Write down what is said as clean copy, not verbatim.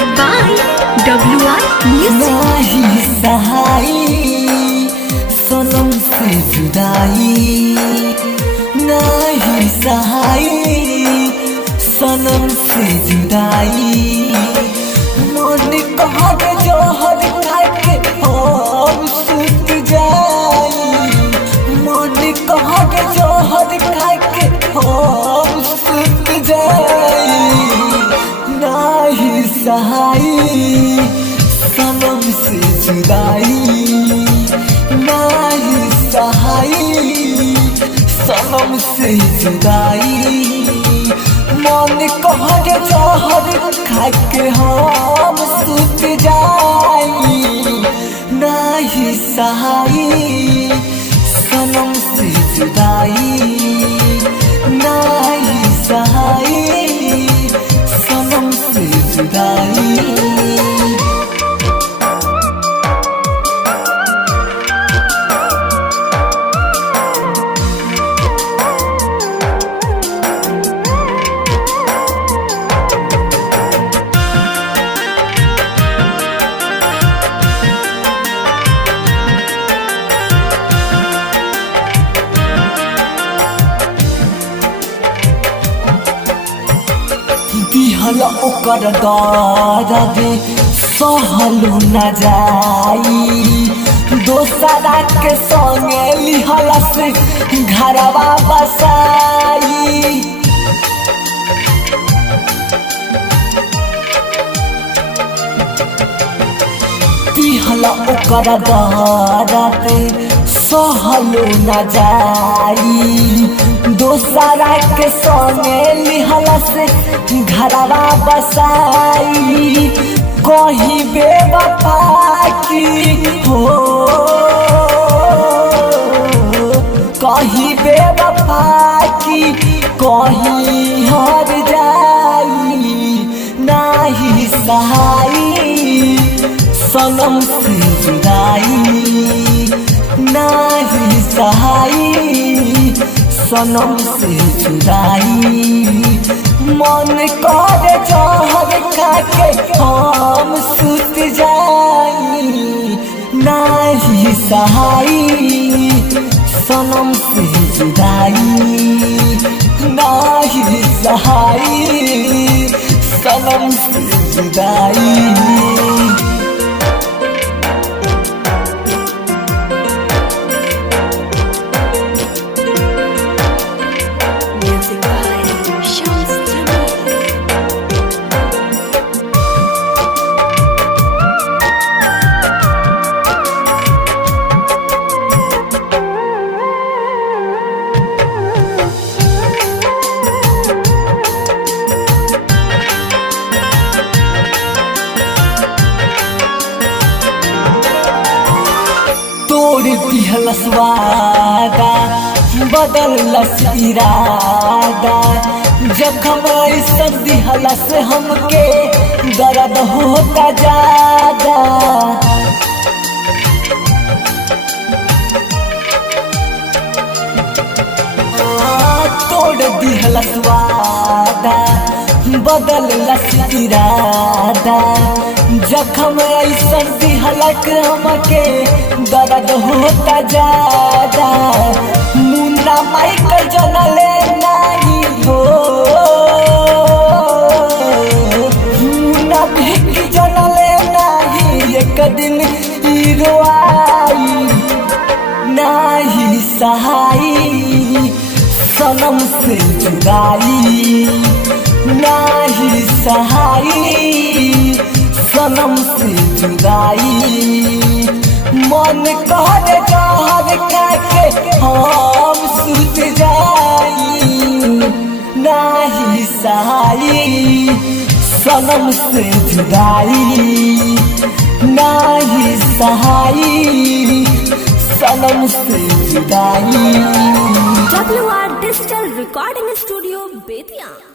presented by WR Music. नहीं सहाई सनम से जुदाई, नहीं सहाई सनम से जुदाई। मन कहब जोहर खाके हम सुत जाई, मन कहब जोहर खाके हम सुत जाई। नहीं सहाई सनम से जुदाई, नहीं सहाई सनम से जुदाई। मन कहके जहर खाके हम सुत जाई, नहीं सहाई सनम से जुदाई, नहीं सहाई सनम से जुदाई। दिहल ओकर दर्द सहलू न जाई, दोसरा के संगे लिहल से घरवा बसाई। दिहल ओकर दर्द सहलू न जाई, दोसरा के संगे लिहल से घरवा बसाई। कहीं बेवफा की हो, कहीं बेवफा की कहीं हर जाई। नहीं सहाई सनम से जुदाई, नहीं सहाई सनम से जुदाई। मन कर जहर खाके हम सुत जाई, नहीं सहाई सनम से जुदाई, नहीं सहाई सनम से जुदाई। दिहलस वादा बदलस इरादा, जखम ऐसन दिहलस हमके दर्द होता ज्यादा। तोड़ दिहलस वादा बदलस इरादा, जखम ऐसन दिहलक हमके दर्द होता ज्यादा। मुन्ना माइकल जनले नहीं हो, मुन्ना भिकी जनले नहीं, एक दिन रोआई। नहीं सहाई सनम से जुदाई, नहीं सहाई सनम से जुदाई। मन कहरे जहर खाके हम सुत जाई, नहीं सहाई सनम से जुदाई, नहीं सहाई सनम से जुदाई। WR Digital Recording Studio, Bethiya।